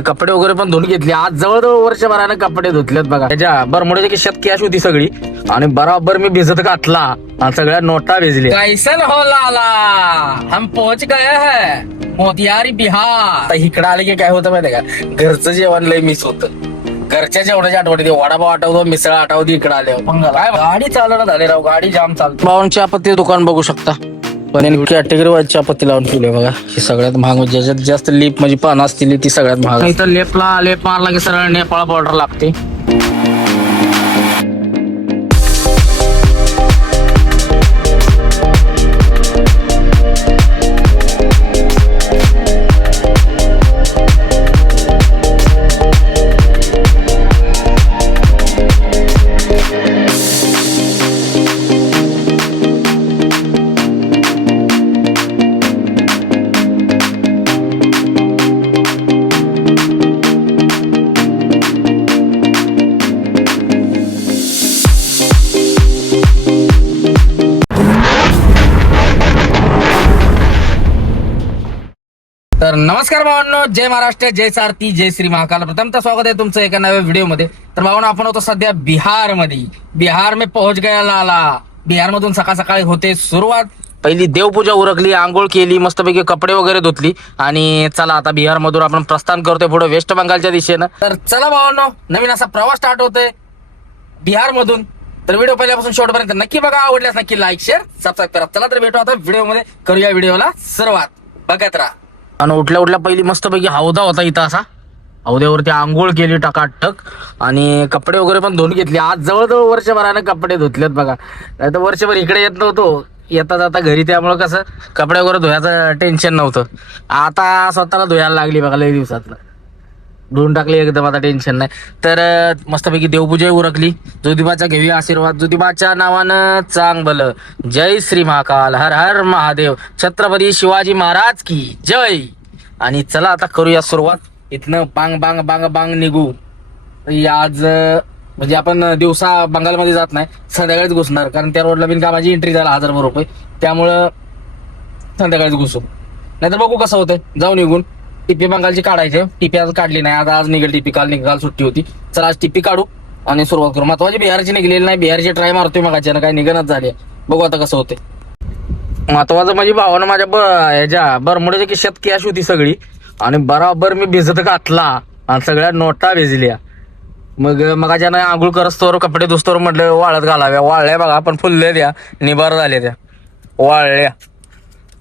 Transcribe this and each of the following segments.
कपडे वगैरे पण धुवून घेतले. आज जवळजवळ वर्षभराने कपडे धुतलेत बघा. त्याच्या बरमुड्याच्या खिशात कॅश होती सगळी आणि बराबर मी भिजत घातला आणि सगळ्या नोटा भिजल्या. कैसन हो लाला, हम पोहोच गए है मोतिहारी बिहार. इकडे आले की काय होतं माहितीये का, घरचं जेवण लय मिस होतं. घरच्या जेवणाची आठवण येते. वडापाव आठवतो, मिसळ आठवती. इकडे आले काय गाडी चालवणं झाले राव, गाडी जाम चालते. बावन चहापत्ती दुकान बघू शकता, पण कॅटेगरी वाईज चहापत्ती लावून ठेवली बघा. ही सगळ्यात महाग, ज्याच्यात जास्त लेप म्हणजे पानं असतील ती सगळ्यात महाग. इथं लेप मारला की सरळ नेपाळ बॉर्डर लागते. तर नमस्कार भावांनो, जय महाराष्ट्र, जय सारथी, जय श्री महाकाल. प्रथमतः स्वागत आहे तुमचं एका नव्या व्हिडिओ मध्ये. तर भावांनो, आपण होतो सध्या बिहार मध्ये. बिहार में पोहोच गया लाला. बिहार मधून सकाळ सकाळी होते सुरुवात. पहिली देवपूजा उरकली, आंघोळ केली, मस्तपैकी कपडे वगैरे धुतली आणि चला आता बिहार मधून आपण प्रस्थान करतोय पुढे वेस्ट बंगालच्या दिशेनं. तर चला भावांनो, नवीन असा प्रवास स्टार्ट होतोय बिहार मधून. तर व्हिडिओ पहिल्यापासून शेवटपर्यंत नक्की बघा. आवडल्यास नक्की लाईक, शेअर, सबस्क्राईब करा. चला तर भेटू आता व्हिडिओ मध्ये. करूया व्हिडिओला सुरुवात. बघत राहा. आणि उठल्या पहिली मस्तपैकी हौदा होता इथं असा. हौद्यावरती आंघोळ केली टकाटक आणि कपडे वगैरे पण धुवून घेतले. आज जवळजवळ वर्षभराने कपडे धुतलेत बघा. नाही तर वर्षभर इकडे येत नव्हतो, येता जाता घरी, त्यामुळे कसं कपडे वगैरे धुवायचं टेन्शन नव्हतं. आता स्वतःला धुवायला लागली बघा लई दिवसातलं. धुवून टाकली एकदम, आता टेन्शन नाही. तर मस्तपैकी देवपूजा उरकली. ज्योतिबाचा घेऊया आशीर्वाद. ज्योतिबाच्या नावानं चांग भलं. जय श्री महाकाल, हर हर महादेव, छत्रपती शिवाजी महाराज की जय. आणि चला आता करूया सुरुवात. इथनं बांग बांग बांग बांग निघू. आज म्हणजे आपण दिवसा बंगालमध्ये जात नाही, संध्याकाळीच घुसणार, कारण त्या रोडला बिनकामाची एंट्री झाला 1000 रुपये. त्यामुळं संध्याकाळीच घुसू, नाहीतर बघू कसं होतंय. जाऊ निघून. टिपी बंगालची काढायचे. टिपी आज काढली नाही. आज निघेल टिपी, काल सुट्टी होती. चला आज टिपी काढू आणि सुरुवात करू. महत्वाची बिहारची निघलेली नाही. बिहारची ट्राय मारतोय मग अचानक काय निघणच झाली. बघू आता कसं होते. महत्वाचं म्हणजे भावानं माझ्या ह्याच्या बरमुड्याच्या खिशात कॅश होती सगळी आणि बराबर मी भिजत घातला आणि सगळ्या नोटा भिजल्या. मग अचानक आंघोळ करस्तोवर, कपडे दुस्तोवर म्हटलं वाळत घालाव्या. वाळल्या बघा, पण फुलल्या त्या, निबार झाल्या त्या, वाळल्या.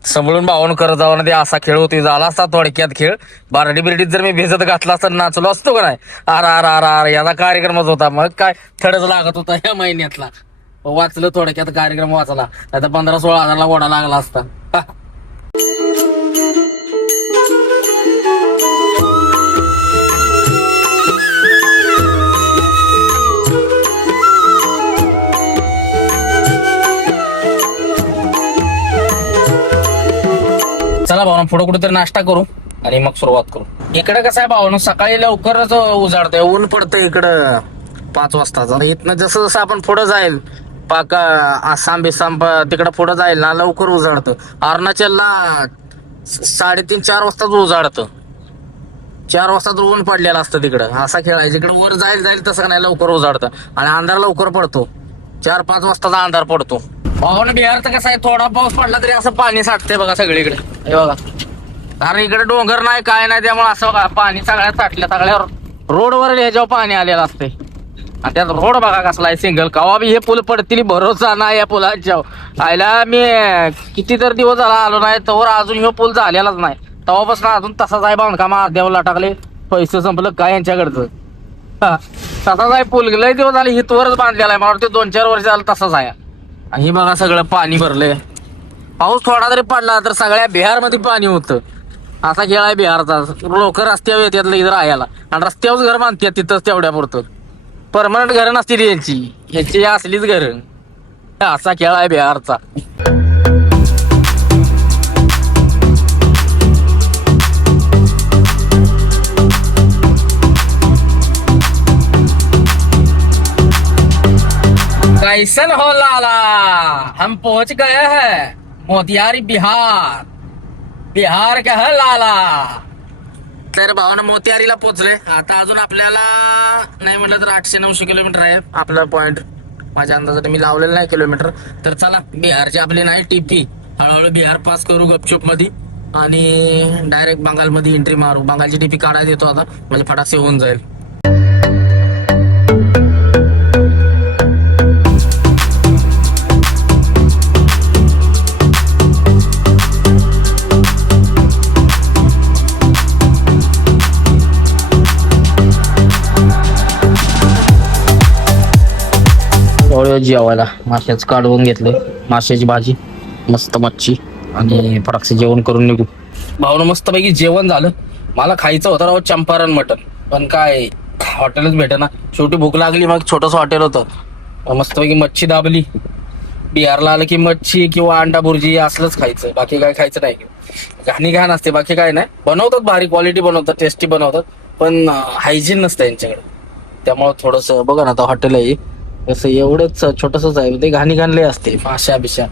सांभाळून भावानं करत जावं. ते असा खेळ होती. झाला असता थोडक्यात खेळ. बारडी बिरडीत जर मी भिजत घातला असता, नाचलो असतो का नाही. आर याचा कार्यक्रमच होता. मग काय थडच लागत होता या महिन्यातला. वाचलं थोडक्यात, कार्यक्रम वाचला. आता 15-16 हजारला गोडा लागला असता. चला भावना, पुढे कुठेतरी नाश्ता करू आणि मग सुरुवात करू. इकडे कसं आहे भावना, सकाळी लवकरच उजाडतंय. ऊन पडतंय इकडं 5 वाजता. इथनं जसं जसं आपण पुढे जाईल, पाक आसाम बिसाम तिकडं पुढे जाईल ना, लवकर उजाडतं. अरुणाचलला 3:30-4 वाजताच उजाडतं. 4 वाजता तर ऊन पडलेलं असतं तिकडं. असा खेळायचं. इकडे वर जाईल तसं नाही, लवकर उजाडतं आणि अंधार लवकर पडतो. 4-5 वाजताचा अंधार पडतो. भावानं बिहारचं कसं आहे, थोडा पाऊस पडला तरी असं पाणी साठतंय बघा सगळीकडे. हे बघा, कारण इकडे डोंगर नाही, काय नाही, त्यामुळे असं बघा पाणी सगळ्यात साठल्या. सगळ्या रोडवर ह्याच्यावर पाणी आलेलं असते. आणि त्यात रोड बघा कसला आहे, सिंगल. कवा बी हे पूल पडतील भरोसा नाही या पुलाच्या. आयला मी किती तर दिवस झाला आलो नाही, तोवर अजून हे पूल झालेलाच नाही. तेव्हापासून अजून तसाच आहे बांधकाम. अर्ध्यावर टाकले, पैसे संपलं काय यांच्याकडचं. तसाच आहे पूल. लय दिवस झाले हितवरच बांधलेला आहे. मला वाटतं 2-4 वर्ष झालं तसाच आहे. आणि हे बघा सगळं पाणी भरलंय. पाऊस थोडा जरी पडला तर सगळ्या बिहारमध्ये पाणी होतं. असा खेळ आहे बिहारचा. लोक रस्त्यावर येतात इथं राहायला आणि रस्त्यावरच घर बांधतात तिथंच तेवढ्या पुरतं. परमनंट घरं नसतील यांची असलीच घरं. असा खेळ आहे बिहारचा. कैसन हो लाला, हम पहुंच गए हैं मोतिहारी बिहार. बिहार का है लाला. तर भावानं मोतिहारीला पोहोचले. आता अजून आपल्याला नाही म्हटलं तर 800-900 किलोमीटर आहे आपला पॉइंट. माझ्या अंदाजाने मी लावलेलं नाही किलोमीटर. तर चला बिहारची आपली नाही टीपी, हळूहळू बिहार पास करू गपचूप मध्ये आणि डायरेक्ट बंगालमध्ये एंट्री मारू. बंगालची टीपी काढायला येतो आता, म्हणजे फटासे होऊन जाईल. जेवायला माशाचं काढवून घेतलं, माशाची भाजी, मस्त मच्छी आणि फटाकसे जेवण करून निघू. भावनं मस्तपैकी जेवण झालं. मला खायचं होतं राव चंपारण मटन, पण काय हॉटेलच भेटेना. शेवटी भूक लागली, मग छोटंसं हॉटेल होतं, मस्तपैकी मच्छी दाबली. बिहारला आलं की मच्छी किंवा अंडा बुर्जी असलंच खायचं, बाकी काय खायचं नाही. घाणी घाण असते, बाकी काय नाही. बनवतात भारी क्वालिटी बनवतात, टेस्टी बनवतात, पण हायजीन नसतं यांच्याकडे. त्यामुळे थोडस बघा ना, आता हॉटेल आहे कसं एवढंच छोटसच आहे, ते घाणी घाण लय असते, माशा बिशा.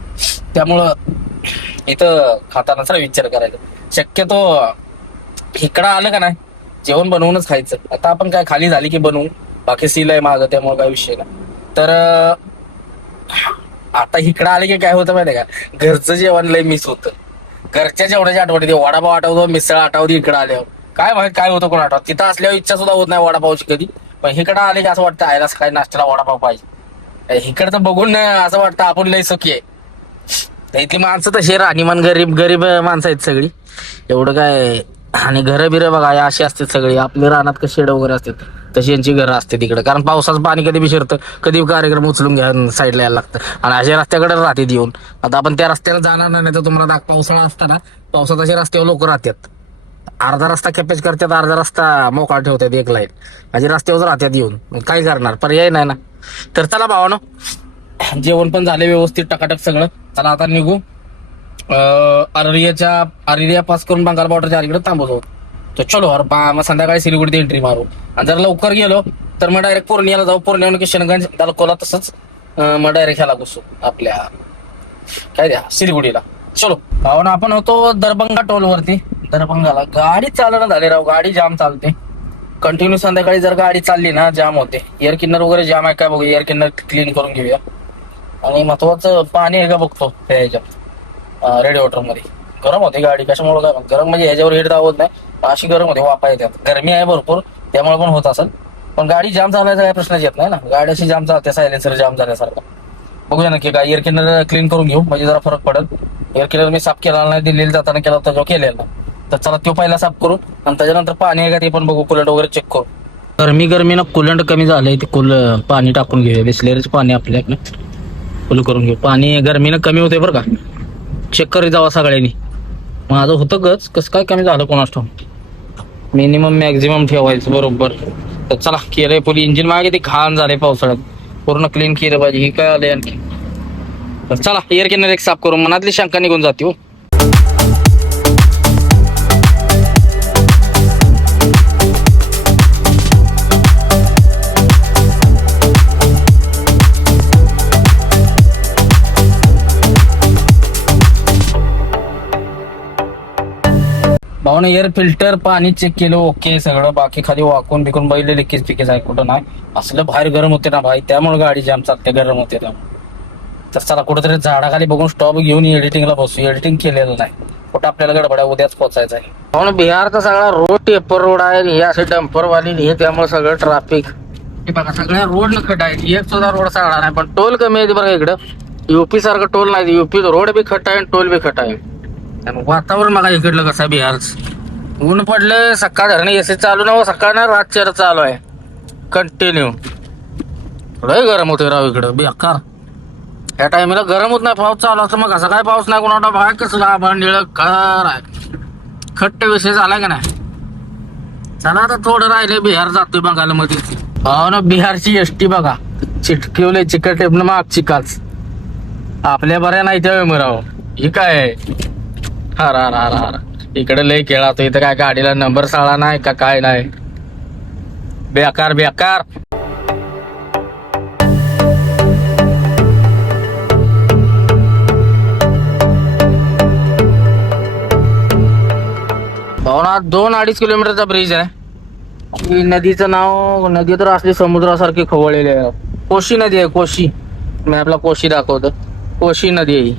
त्यामुळं इथं खाताना जरा विचार करायचा. शक्यतो इकडं आलं का नाही जेवण बनवूनच खायचं. आता आपण काय खाली झाली की बनवू, बाकी सील आहे मागं, त्यामुळे काय विषय नाही. तर आता इकडं आले की काय होतं माहिती का, घरचं जेवण लय मिस होतं. घरच्या जेवणाची आठवण येते, वडापाव आठवतो, मिसळ आठवते. इकडं आल्यावर काय माहित काय होतं कोण आठवत. तिथं असल्यावर इच्छा सुद्धा होत नाही वडापावची कधी, पण इकडं आले की असं वाटतं आयला सकाळी नाश्त्याला वडापाव पाहिजे. इकडचं बघून असं वाटतं आपण लय सुखी आहे. इथली माणसं तशी राहणीमान गरीब गरीब माणसं आहेत सगळी, एवढं काय. आणि घरं बिरं बघा अशी असतात सगळी, आपले रानात कशी शेड वगैरे असतात तशी यांची घरं असते तिकडे. कारण पावसाचं पाणी कधी बिशिरतं, कधी कार्यक्रम उचलून घ्या साईडला यायला लागतं, आणि अशा रस्त्याकडे राहते येऊन. आता आपण त्या रस्त्याला जाणार नाही, तर तुम्हाला पावसाळा असताना पावसात अशा रस्त्यावर लोक राहतात. अर्धा रस्ता कॅपेज करतात, अर्धा रस्ता मोकळा ठेवतात एक लाईन, असे रस्त्यावर राहतात येऊन. काय करणार, पर्याय नाही ना. तर चला भावानो, जेवण पण झाले व्यवस्थित टकाटक सगळं. चला आता निघू. अररिया पास करून बंगाल बॉर्डरच्या अलीकडे थांबवतो. तर चलो मग संध्याकाळी सिलिगुडीत एंट्री मारू. आणि जर लवकर गेलो तर मग डायरेक्ट पूर्णियाला जाऊ. पूर्णियाहून किशनगंज, दालकोला, तसंच मग डायरेक्ट ह्याला घुसू आपल्या काय द्या सिलिगुडीला. चलो भावना, आपण होतो दरभंगा टोल वरती. दरभंगाला गाडी चालणं झाली राव, गाडी जाम चालते कंटिन्यू. संध्याकाळी जर गाडी चालली ना जाम होते. एअर किन्नर वगैरे जाम आहे काय बघू, एअर किन्नर क्लीन करून घेऊया. आणि महत्वाचं पाणी आहे का बघतो त्या ह्याच्यात रेडिएटर मध्ये. गरम होते गाडी, कशामुळे काय गरम म्हणजे ह्याच्यावर हेट दावत नाही, अशी गरम होते, वापा येतात. गरमी आहे भरपूर, त्यामुळे पण होत असेल. पण गाडी जाम चालायचा काही प्रश्नच येत नाही ना, गाडी अशी जाम चालते, सायलेन्सर जाम झाल्यासारखं. बघूया नक्की काय एअर किन्नर क्लीन करून घेऊ, म्हणजे जरा फरक पडेल. एअर किन्नर मी साफ केला नाही, दिल्लीला जाताना केला होता जो केलेला. तर चला तो पहिला साफ करू, आणि त्याच्यानंतर पाणी आहे का ते पण बघू, कुलंट वगैरे चेक करू. गरमीनं कुलंट कमी झालंय, ते पाणी टाकून घेऊया. बिस्लेरीचं पाणी आपल्याकडे फुल करून घेऊ. पाणी गरमीनं कमी होते बरं का, चेक करीत जावा सगळ्यांनी. माझं होतं गच, कसं काय कमी झालं कोणास ठाऊक. मिनिमम मॅक्झिमम ठेवायचं बरोबर. तर चला केलंय फुल. इंजिन मागे ते घाण झालंय पावसाळ्यात, पूर्ण क्लीन केलं पाहिजे. ही काय आलंय आणखी. तर चला एअर किन्नर एक साफ करू, मनातली शंका निघून जाते हो. भावना एअर फिल्टर पाणी चेक केलं, ओके सगळं. बाकी खाली वाकून बिकून बघितले लिकेज पिकेज आहे कुठं नाही. असलं बाहेर गरम होते ना भाई, त्यामुळे गाडी जाम चालते, गरम होते त्यामुळे. तर चला कुठेतरी झाडाखाली बघून स्टॉप घेऊन एडिटिंगला बसू. एडिटिंग केलेलं नाही, कुठं आपल्याला गडबड आहे, उद्याच पोहोचायचं आहे. भावना बिहारचा सगळा रोड टेपर रोड आहे, हे असे डंपरवाली हे, त्यामुळे सगळं ट्रॅफिक. हे बघा सगळ्या रोड खड्डा आहे, एक सुद्धा रोड सगळा नाही. पण टोल कमी आहे बघा इकडं. युपी सारखं टोल नाही, युपी रोड बी खड्डा आहे, टोल बी खड्डा आहे. वातावरण बघा इकडलं कसं आहे बिहारच. ऊन पडलं सकाळ धरण एसी चालू ना, सकाळ ना रातच्या चालू आहे कंटिन्यू. लय गरम होते राव इकडं बेकार. ह्या टायमाला गरम होत नाही, पाऊस चालू असं. मग असं काय पाऊस नाही कोणाला बाहेर, कसं आभाळ निळं कार आहे. खट्ट विषय झाला का नाही. चला आता थोडं राहिले, बिहार जातोय बंगाल मध्ये. हो ना, बिहारची एसटी बघा चिटकवले चिकट टेपनं मागची काच. आपल्या बऱ्या नाही त्या मराव. ही काय हा इकडे लय खेळातो. इथं काय गाडीला नंबर साळा नाही का काय नाही, बेकार बेकार. भावना 2-2.5 किलोमीटरचा ब्रिज आहे. ही नदीचं नाव, नदी तर असली समुद्रासारखी खवळलेली आहे. कोशी नदी आहे, कोशी. मी आपला कोशी दाखवतो. कोशी नदी आहे ही.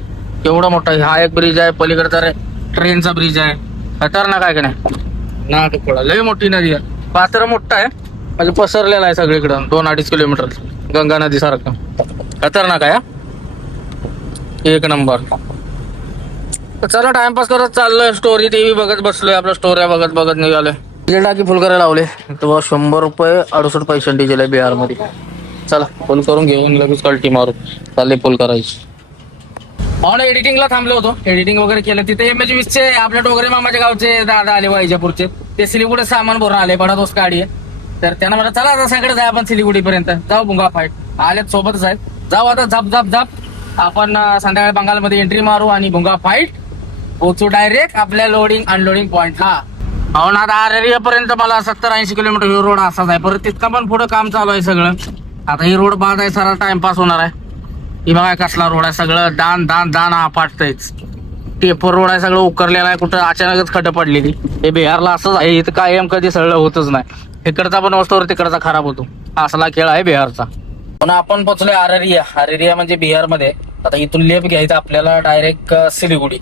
एवढा मोठा हा एक ब्रिज आहे. पलीकडचा ट्रेनचा ब्रिज आहे. खतरनाक आहे का नाही? ना लय मोठी नदी आहे. पात्र मोठा आहे म्हणजे पसरलेला आहे सगळीकडं. 2-2.5 किलोमीटर गंगा नदी सारखं खतरनाक आहे हा. एक नंबर. तर चला टाइमपास करत चाललोय. स्टोरी टीव्ही बघत बसलोय. आपल्या स्टोऱ्या बघत बघत निघालोय. डिझेल टाकी फुल करायला लावले. तेव्हा 100 रुपये 68 पैसे डिझेल आहे बिहार मध्ये. चला फुल करून घेऊन लगेच कल्टी मारू. चालले फुल करायची. ऑन एडिटिंगला थांबलो होतो. एडिटिंग वगैरे केलं. तिथे MH20 चे आपल्या डोगरे मामाच्या गावचे दादा आले वाईजापूरचे. ते सिलिगुडी सामान भरून आले. बडा दोस्त गाडी आहे. तर त्यांना म्हणलं चला आता सगळे जाय आपण सिलिगुडी पर्यंत. जाऊ भुंगा फाईट आलेत सोबतच आहेत. जाऊ आता झप झप झप आपण संध्याकाळी बंगालमध्ये एंट्री मारू आणि भुंगा फाईट पोचू डायरेक्ट आपल्या लोडिंग अनलोडिंग पॉइंटला. हो ना. आता आरेरिया पर्यंत मला 70-80 किलोमीटर ही रोड असाच आहे. परत तिथं पण पुढे काम चालू आहे सगळं. आता ही रोड बाद आहे. सरळ टाइमपास होणार आहे. ही बघा कसला रोड आहे. सगळं दान दान दान आपटतंयच. टेपर रोड आहे. सगळं उकरलेलं आहे. कुठं अचानकच खड्डं पडलेली. हे बिहारला असंच आहे. इथं कायम कधी सगळं होतच नाही. इकडचा पण वस्तूवर तिकडचा खराब होतो. असला खेळ आहे बिहारचा. पण आपण पोहोचलोय आरेरिया. आरेरिया म्हणजे बिहारमध्ये. आता इथून लेप घ्यायचं आपल्याला डायरेक्ट सिलिगुडी.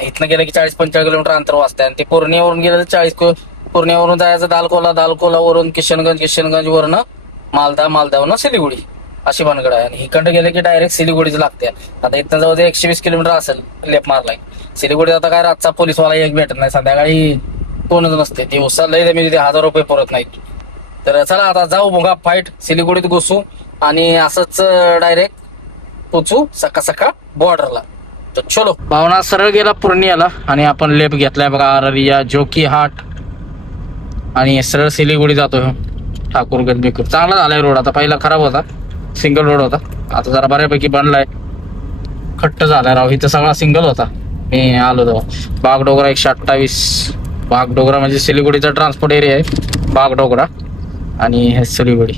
इथनं गेलं की 40-45 किलोमीटर अंतर वाचतंय. आणि ते पूर्णियावरून गेलं तर 40. पूर्णियावरून जायचं दालकोलावरून किशनगंज वरनं मालदावरून सिलिगुडी अशी भानगड आहे. आणि इकडं गेलं की डायरेक्ट सिलिगुडीच लागते. आता इथनं जवळ 120 किलोमीटर असेल लेप मारलाय. सिलिगुडीत आता काय रातचा पोलीसवाला एक भेटत नाही. संध्याकाळी कोणच नसते. दिवसा लय मी 1000 रुपये परत नाहीत. तर चला आता जाऊ भुंगा फाईट. सिलिगुडीत घुसू आणि असंच डायरेक्ट पोचू सकाळ बॉर्डरला. तर चलो. भावना सरळ गेला पूर्णियाला आणि आपण लेप घेतलाय बघा आरेरिया जोकी हाट आणि सरळ सिलिगुडी जातो. ठाकूरगंज बिकूर. चांगला झालाय रोड. आता पहिला खराब होता. सिंगल रोड होता. आता जरा बऱ्यापैकी बनलाय. खट्ट झालाय राव. इथं सगळा सिंगल होता. मी आलो तेव्हा. बागडोगरा 128. बागडोगरा म्हणजे सिलिगुडीचा ट्रान्सपोर्ट एरिया आहे. बागडोगरा आणि हे सिलिगुडी.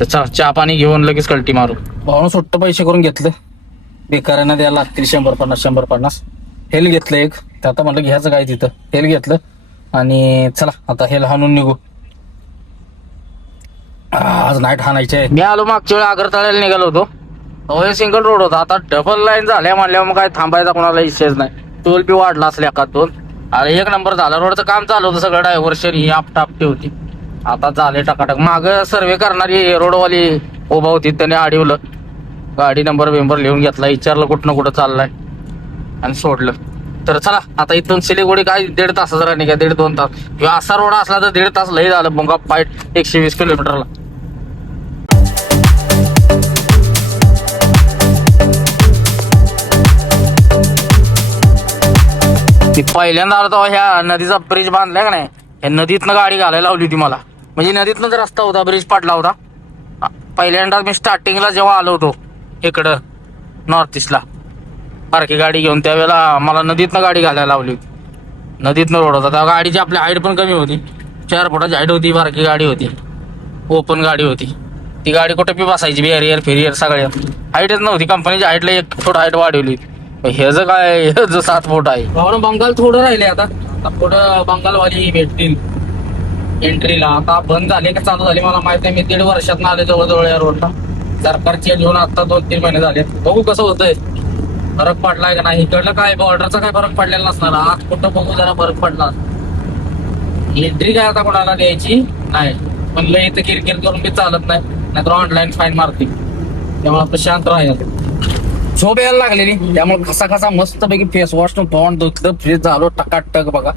तर चहा पाणी घेऊन लगेच कल्टी मारू. भावना सुट्ट पैसे करून घेतलं. बेकारांना द्यायला लागतील 100-50. हेल घेतलं एक. तर आता म्हणलं घ्यायचं काय तिथं. हेल घेतलं आणि चला आता हेल हाणून निघू. आज नाईट हाणायचे. मी आलो मागच्या वेळी आगरताळ्याला निघालो होतो. हे सिंगल रोड होता. आता डबल लाईन झाल्या म्हणल्यावर मग काय थांबायचा कोणाला इच्छाच नाही. टोल बी वाढला असले एखाद दोन. अरे एक नंबर झाला. रोडचं काम चालू होतं सगळं. डायव्हर्शन ही आपटापटी होती. आता झाले टकाटक. माग सर्वे करणारी रोडवाली उभा होती. त्याने अडवलं. गाडी नंबर लिहून घेतला. विचारलं कुठं कुठं चाललाय आणि सोडलं. तर चला आता इथून सिलिगुडी काय 1.5 तासाचा रनिंग आहे. 1.5-2 तास. किंवा असा रोड असला तर 1.5 तास लई झालं. भुंगा फाईट 120 किलोमीटरला. पहिल्यांदा आलो ह्या नदीचा ब्रिज बांधलाय का नाही. ह्या नदीतनं गाडी घालायला लावली होती मला. म्हणजे नदीतनं जर रस्ता होता. ब्रिज पाडला होता. पहिल्यांदा मी स्टार्टिंगला जेव्हा आलो होतो इकडं नॉर्थ ईस्टला बारकी गाडी घेऊन, त्यावेळेला मला नदीतनं गाडी घालायला लावली होती. नदीतनं रोड होता. त्या गाडीची आपली हाईट पण कमी होती. 4 फुटाची हाईट होती. बारकी गाडी होती. ओपन गाडी होती. ती गाडी कुठे बी बसायची. बॅरियर फेरियर सगळ्या हाईटच नव्हती. कंपनीच्या हाईटला 1 फूट हाईट वाढवली. हे जर काय हे जर 7 फूट आहे. म्हणून बंगाल थोडं राहिले. आता पुढं बंगालवाली भेटतील एंट्रीला. आता बंद झाले का चालू झाले मला माहित नाही. मी 1.5 वर्षात आले जवळजवळ या रोडला. सरकार चेंज होऊन आता 2-3 महिने झाले. बघू कसं होतंय. फरक पडलाय का नाही. इकडलं काय बॉर्डरचा काय फरक पडलेला नसणार. आज कुठं बघू जरा फरक पडला. एंट्री काय आता कोणाला द्यायची नाही. म्हणलं इथं किरकिर करून बी चालत नाही. नाहीतर ऑनलाईन फाईन मारतील. त्यामुळे आपलं शांत राहायचं. झोप यायला लागलेली. त्यामुळे खसा मस्तपैकी फेस वॉश तोंड धुतलं. फ्रेश झालो टकाटक बघा.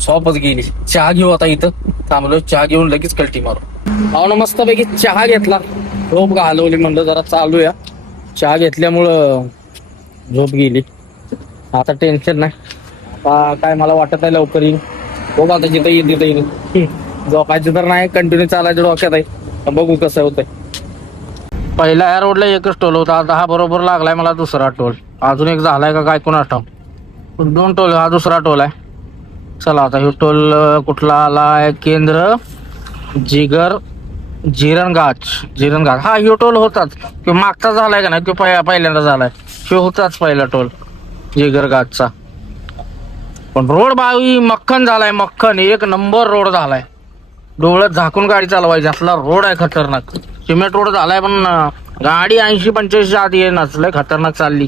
झोपच गेली. चहा घेऊ आता. इथं थांबलो. चहा घेऊन लगेच कल्टी मारू. पाहुणं मस्तपैकी चहा घेतला. झोप घालवली. म्हणलं जरा चालूया. चहा घेतल्यामुळं झोप गेली. आता टेन्शन नाही. आता काय मला वाटत आहे लवकर येईल. बघू आता जिथं येईल तिथं येईल. झोपायचं तर नाही. कंटिन्यू चालायचं डोक्यात आहे. बघू कसं होतंय. पहिला या रोडला एकच टोल होता. आता हा बरोबर लागलाय मला दुसरा टोल. अजून एक झालाय का काय कोण आठव. 2 टोल. हा दुसरा टोल आहे. चला आता हे टोल कुठला आलाय. केंद्र जिरणघाट. हा ह्यो टोल होताच. किंवा मागचा झालाय का नाही. किंवा पहिल्यांदा झालाय. ह्यो होताच पहिला टोल जिगरघाटचा. पण रोड बाई मक्खन झालाय, मक्खन एक नंबर रोड झालाय. डोळ्यात झाकून गाडी चालवायची असला रोड आहे खतरनाक. सिमेंट रोड झालाय पण गाडी 80-85 आत ये नसलंय खतरनाक चालली.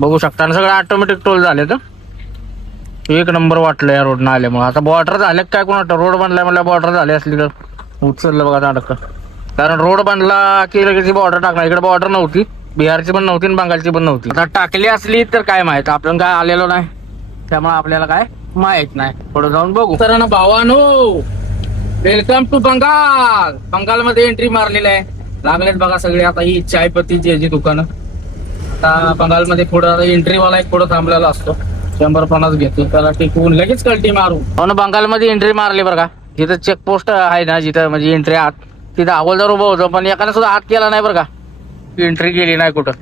बघू शकता ना सगळं ऑटोमॅटिक टोल झाले तर एक नंबर वाटलं या रोड न आल्यामुळे. आता बॉर्डर झाले काय कोणा रोड बनलाय म्हणल्या बॉर्डर झाले असली तर उचललं बघा नाटक. कारण रोड बनला की लगेच बॉर्डर टाकणार. इकडे बॉर्डर नव्हती, बिहारची पण नव्हती आणि बंगालची पण नव्हती. आता टाकली असली तर काय माहित, आपण काय आलेलो नाही त्यामुळे आपल्याला काय माहित नाही. पुढे जाऊन बघू. तर ना भावानो, वेलकम टू बंगाल. बंगाल मध्ये एंट्री मारलेली आहे. लागलेत बघा सगळे आता ही चायपत्तीची याची दुकानं. आता बंगालमध्ये पुढं एंट्रीवाला एक पुढं थांबलेला असतो, 150 घेतो त्याला टिकवून लगेच कल्टी मारू. हो ना, बंगालमध्ये एंट्री मारली बरं का. जिथं चेकपोस्ट आहे ना, जिथं म्हणजे एंट्री आत, तिथं हवालदार उभं होतं पण एकाने सुद्धा हात केला नाही बरं का. एंट्री केली नाही कुठं.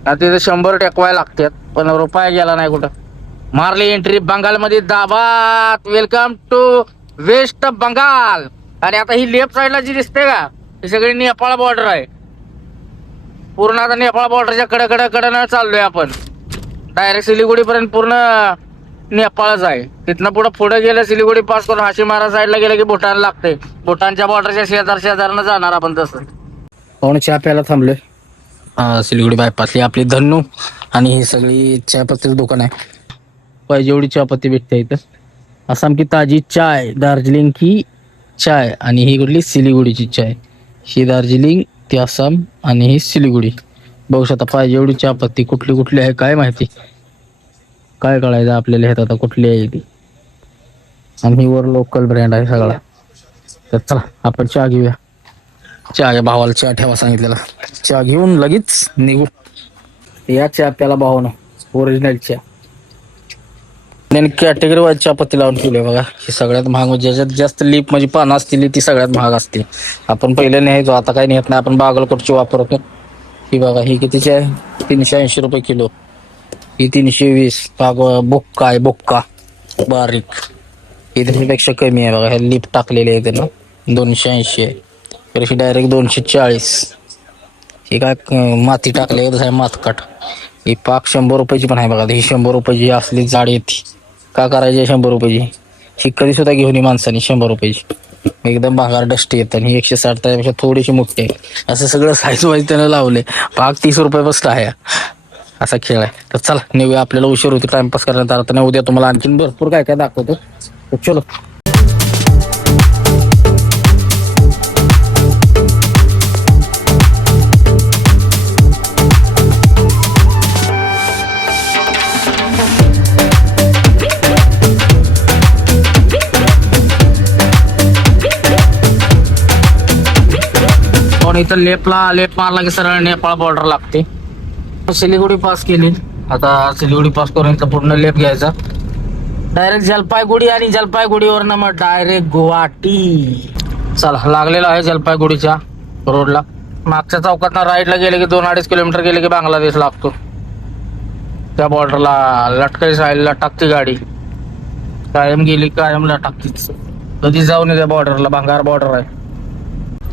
आता तिथं 100 टेकवायला लागतात पण रुपया गेला नाही कुठं. मारली एंट्री बंगालमध्ये दाबात. Welcome to West Bengal. आणि आता ही लेफ्ट साईडला जी दिसते का, ही सगळी नेपाळ बॉर्डर आहे. पूर्ण आता नेपाळ बॉर्डरच्या कडे चाललोय आपण. डायरेक्ट सिलिगुडी पर्यंत पूर्ण नेपाळच आहे. तिथनं पुढे गेलं सिलिगुडी पास करून हाशीमारा साईडला गेलं की भूटान लागते. भूटानच्या बॉर्डरच्या शेजारनं जाणार आपण तसं. पाहुणे चहा प्यायला थांबलोय. सिलिगुडी बायपासली आपली धन्नू आणि ही सगळी चहापत्तीचं दुकान आहे. पाहिजे एवढी चहापत्ती भेटते इथं. आसाम की ताजी चाय, दार्जिलिंग की चाय आणि ही कुठली सिलिगुडीची चाय. ही दार्जिलिंग, ती आसाम आणि ही सिलिगुडी. बघू शकता पाहिजे एवढी चहापत्ती. कुठली कुठली आहे काय माहिती, काय कळायचं आपल्याला ह्यात आता कुठली आहे ती. आणि ही वर लोकल ब्रँड आहे सगळा. तर चला आपण चहा घेऊया. चहा भावाला चहा ठेवा सांगितलेला. चहा घेऊन लगेच निघू. या चहा प्याला भावानं ओरिजिनल चहा. कॅटेगरी वाईज चहापत्ती लावून ठेवली बघा. ही सगळ्यात महाग, ज्याच्यात जास्त लीप म्हणजे पानं असतील ती सगळ्यात महाग असते. आपण पहिले न्यायचो, आता काही नेत नाही. आपण बागलकोटची वापरतो. ही बघा ही कितीची आहे, 380 रुपये किलो. ही 320. बुक्का आहे, बुक्का बारीक. ही त्याच्यापेक्षा कमी आहे बघा. हे लीप टाकलेली आहे त्यानं, 280 आहे. तर ही डायरेक्ट 240. ही काय माती टाकली आहे मातकाट. ही पाक 100 रुपयाची पण आहे बघा. ही 100 रुपयाची असली जाड येते. का करायची 100 रुपयाची. ही कधी सुद्धा घेऊन माणसाने 100 रुपयाची. एकदम भागार डस्टी येत. आणि 160 त्यापेक्षा थोडीशी मोठी आहे. असं सगळं साईज वाईज त्यानं लावले. पाक 30 रुपये बसला आहे. असा खेळ आहे. तर चला नेऊया, आपल्याला उशीर होती टाइमपास करण्यात. आता नाही, उद्या तुम्हाला आणखीन भरपूर काय काय दाखवतो. तर चलो. इथं लेप मारला की सरळ नेपाळ बॉर्डर लागते. सिलिगुडी पास केली. आता सिलिगुडी पास करून इथं पूर्ण लेप घ्यायचा. डायरेक्ट जलपायगुडी आणि जलपायगुडीवरनं मग डायरेक्ट गुवाहाटी. चला लागलेला आहे जलपायगुडीच्या रोडला. मागच्या चौकातनं राईटला गेले की 2-2.5 किलोमीटर गेले की बांगलादेश लागतो. त्या बॉर्डरला लटकाई साईडला टाकते गाडी. कायम गेली कायम टाकतीच. कधी जाऊन त्या बॉर्डरला, भांगार बॉर्डर आहे.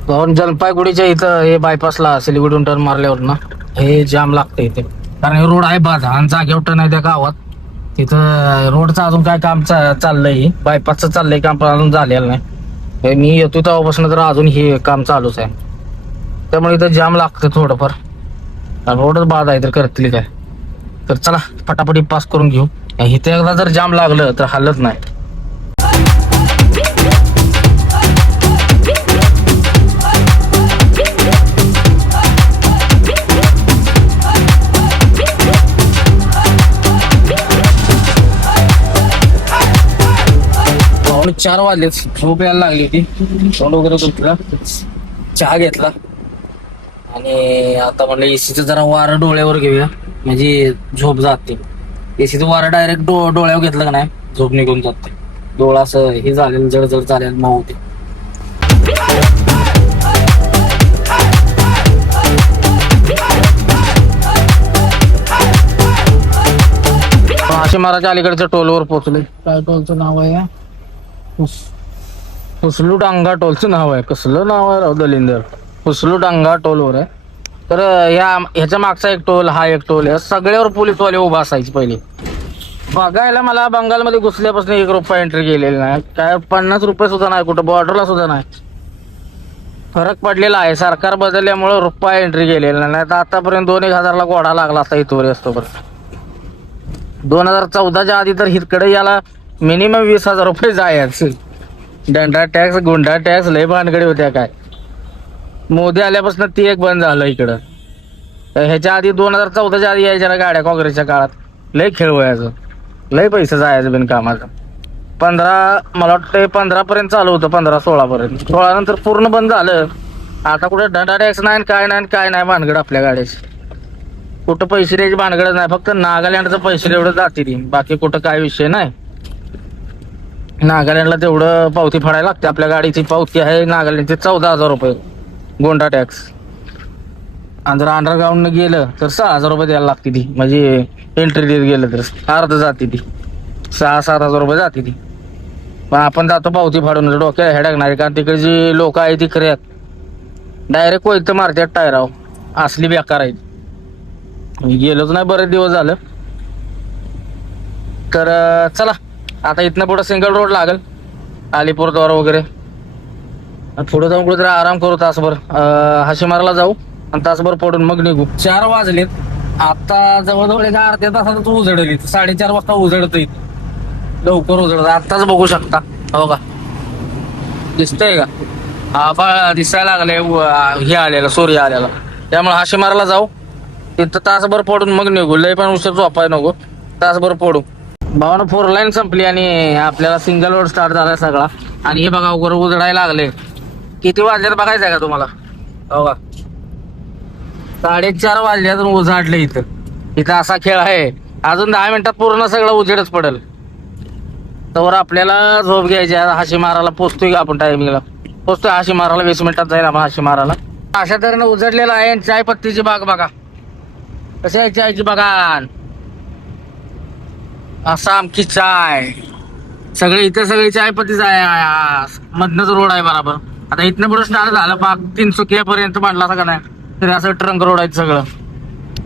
जाऊन जलपायगुडीच्या इथं हे बायपासला सिलिगुडीहून टर्न मारल्यावर ना हे जाम लागतं इथे. कारण हे रोड आहे बाजा आणि जागेवर टर्न आहे त्या गावात. तिथं रोडचं अजून काय काम चाललंय, बायपासचं चाललंय काम पण अजून झालेलं नाही. मी येतो तेव्हापासून तर अजून हे काम चालूच आहे. त्यामुळे इथं जाम लागतं थोडंफार. रोडच बाद आहे तर करतील काय. तर चला पटापटी पास करून घेऊ. इथे एकदा जर जाम लागलं तर हालत नाही. पावणे 4 वाजलेच. झोप यायला लागली होती. तोंड वगैरे धुतला, चहा घेतला आणि आता म्हणलं एसीचं जरा वारं डोळ्यावर घेऊया म्हणजे झोप जाते. एसीचं वारं डायरेक्ट डोळ्यावर घेतलं का नाही झोप निघून जाते. डोळा असं हे झालेलं जड झालेलं मऊ होते. महाराज अलीकडच्या टोलवर पोहोचले. काय टोलचं नाव आहे, हुसलू डांगा टोलचं नाव आहे. कसलं नाव आहे राव दलिंदर. हुसलू डांगा टोलवर आहे. तर ह्याच्या मागचा एक टोल, हा एक टोल आहे. सगळ्यावर पोलीसवाले उभा असायचे पहिले. बघायला मला बंगालमध्ये घुसल्यापासून 1 रुपया एंट्री केलेली नाही, काय 50 रुपये सुद्धा नाही, कुठं बॉर्डरला सुद्धा नाही. फरक पडलेला आहे, सरकार बदलल्यामुळे रुपया एंट्री केलेला नाही, तर आतापर्यंत 2-1 हजारला घोडा लागला असता इथवर असतो. बरं 2014च्या आधी तर इकडे याला मिनिमम 20,000 रुपये जायचं. दंडा टॅक्स, गुंडा टॅक्स लय भानगडी होत्या. काय मोदी आल्यापासून ती एक बंद झालं इकडं. तर ह्याच्या आधी 2014च्या आधी यायच्या ना गाड्या, काँग्रेसच्या काळात लय खेळ व्हायचं, लय पैसे जायचं बिनकामाचं. 15 मला वाटतं 15 पर्यंत चालू होतं, 15-16 पर्यंत. 16 नंतर पूर्ण बंद झालं. आता कुठे दंडा टॅक्स नाही, काय नाही काय नाही भानगड आपल्या गाड्याची. कुठं पैसे द्यायची भानगडच नाही, फक्त नागालँडचं पैसे एवढं जाते ती, बाकी कुठं काय विषय नाही. नागालँडला तेवढं पावती फाडायला लागते. आपल्या गाडीची पावती आहे नागालँडची 14,000 रुपये गोंडा टॅक्स. आणि जर अंडरग्राऊंड गेलं तर 6,000 रुपये द्यायला लागते ती, म्हणजे एंट्री देत गेलं तर अर्ध जाते ती, 6-7 हजार रुपये जाते ती. पण आपण जातो पावती फाडून, डोक्याला हेडक नाही, कारण तिकडे जी लोक आहे ती खऱ्यात डायरेक्ट कोयतं मारतात टायराव, असली बेकार आहेत. गेलोच नाही बरेच दिवस झालं. तर चला आता इथनं पुढं सिंगल रोड लागल, अलिपूरद्वार वगैरे. पुढे जाऊन कुठे आराम करू, तासभर हाशीमारला जाऊ आणि तासभर पडून मग निघू. 4 वाजलेत आता, जवळजवळ 1 अर्ध्या तासात उजडली. 4:30 वाजता उजडत, लवकर उजडत. आत्ताच बघू शकता, हो का दिसतंय का, आभाळ दिसायला लागले, हे आलेलं सूर्य आलेला. त्यामुळे हाशीमारला जाऊ, तिथं तासभर पडून मग निघू. लय पण उशीर झोपाय नको, तासभर पडू. भावानं 4 लाईन संपली आणि आपल्याला सिंगल रोड स्टार्ट झालाय सगळा. आणि हे बघा उघड उजडायला लागले. किती वाजल्यात बघायचंय का तुम्हाला, हो का 4:30 वाजल्यात उजाडलं. इथं असा खेळ आहे. अजून 10 मिनिटात पूर्ण सगळं उजेडच पडेल. तर आपल्याला झोप घ्यायची. हाशीमाराला पोचतोय का आपण, टायमिंगला पोचतोय हाशीमाराला. 20 मिनिटात जाईल आपण हाशीमाराला. अशा तऱ्हेनं उजडलेला आहे. चाय पत्तीची बाग बघा कशी आहे, चायची बागान असा आमची चाय. सगळे इथे सगळी चाय पत्तीच आहे. मधनच रोड आहे बरोबर. आता इथनं पुढे स्टार्ट झालं पाक 3 पर्यंत मांडला का नाही, तरी असं ट्रंक रोड आहे सगळं.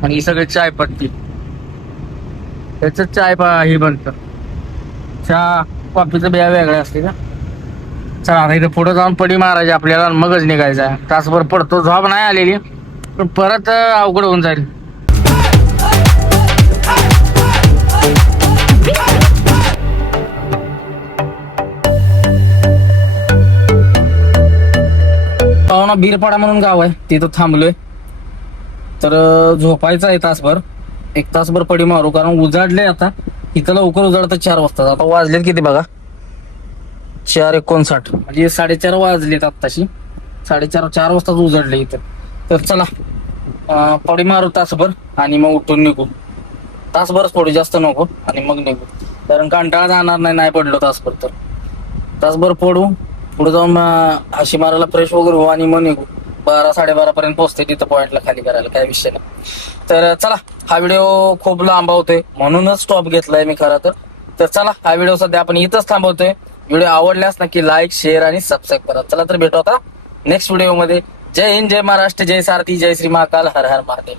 आणि ही सगळी चाय पत्ती, त्याच चाय ही बनतं. चहा कॉफीचं बिया वेगळ्या असते का. चला आता इथे पुढे जाऊन पडी मारायची आपल्याला, मगच निघायचं आहे. तासभर पडतो, झोप नाही आलेली पण परत अवघड होऊन जाईल. पाहुणा बीरपाडा म्हणून गाव आहे, तिथं थांबलोय. तर झोपायचं आहे तासभर, 1 तासभर पडी मारू, कारण उजाडले आता. इथं लवकर उजाडतं 4 वाजता. आता वाजलेत किती बघा, 4:59, म्हणजे 4:30 वाजलेत आत्ताशी. 4:30 वाजताच उजाडले इथं. तर चला पडी मारू तासभर आणि मग उठून निघू. तासभरच पडू, जास्त नको, आणि मग निघू. कारण कंटाळा जाणार नाही पडलो तासभर. तर तासभर पडू, पुढे जाऊन हाशीमाराला फ्रेश वगैरे हो आणि मग निघू. 12-12:30 पर्यंत पोहोचते तिथं पॉइंटला खाली करायला, काय विषय नाही. तर चला, हा व्हिडिओ खूप लांब होतोय म्हणूनच स्टॉप घेतलाय मी खरं तर चला, हा व्हिडिओ सध्या आपण इथंच थांबवतोय. व्हिडिओ आवडल्यास नक्की लाईक, शेअर आणि सबस्क्राईब करा. चला तर भेटू आता नेक्स्ट व्हिडिओ मध्ये. जय हिंद, जय महाराष्ट्र, जय सारथी, जय श्री महाकाल, हर हर महादेव.